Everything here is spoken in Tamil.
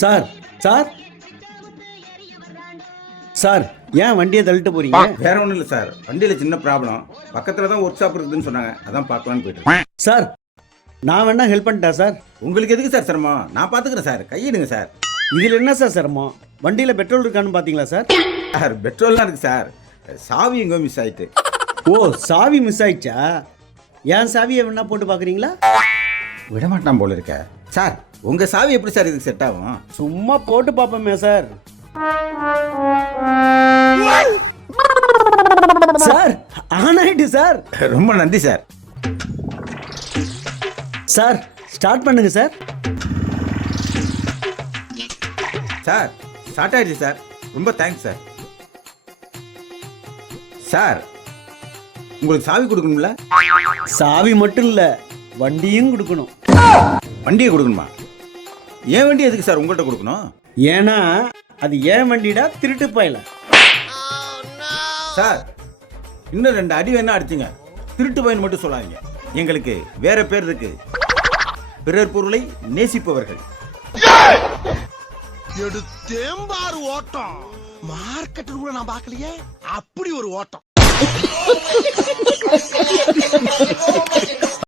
சார் சார் சார் ஏன் வண்டியை தள்ளிட்டு போறீங்க? வேற ஒன்றும் இல்லை சார், வண்டியில் சின்ன ப்ராப்ளம். பக்கத்தில் தான் ஒர்க் ஷாப் இருக்குதுன்னு சொன்னாங்க, அதான் பார்க்கலான்னு போயிட்டு. சார் நான் வேணா ஹெல்ப் பண்ணிட்டா சார்? உங்களுக்கு எதுக்கு சார் சிரமம்? நான் பார்த்துக்கிறேன் சார், கையிடுங்க சார். இதில் என்ன சார் சிரமம்? வண்டியில் பெட்ரோல் இருக்கான்னு பார்த்தீங்களா சார்? சார் பெட்ரோல்லாம் இருக்குது சார், சாவி எங்கோ மிஸ் ஆயிட்டு. ஓ சாவி மிஸ் ஆயிடுச்சா? ஏன் சாவியை வேணா போட்டு பார்க்குறீங்களா? விடமாட்டான் போல இருக்க சார். உங்கள் சாவி எப்படி சார் இதுக்கு செட் ஆகும்? சும்மா போட்டு பார்ப்போமே சார். சார் ஆன் ஆயிட்டு சார். ரொம்ப நன்றி சார். சார் ஸ்டார்ட் பண்ணுங்க சார். சார் ஸ்டார்ட் ஆயிடுச்சு சார், ரொம்ப தேங்க்ஸ் சார். சார் உங்களுக்கு சாவி கொடுக்கணும்ல? சாவி மட்டும் இல்லை, வண்டியும் கொடுக்கணும். வண்டியை கொடுக்கணுமா? ஏன் வண்டி எதுக்கு சார் உங்கள்கிட்ட கொடுக்கணும்? ஏன்னா அது ஏன் வண்டிடா, திருட்டு போயில. சார் இன்னும் 2 அடி வேணா அடிச்சுங்க, திருட்டு பையன் மட்டும் சொல்லாதீங்க. எங்களுக்கு வேற பேர் இருக்கு, பிறர் பொருளை நேசிப்பவர்கள். எடுத்தேம்பாரு ஓட்டம், மார்க்கெட்டில் கூட நான் பார்க்கலையே அப்படி ஒரு ஓட்டம்.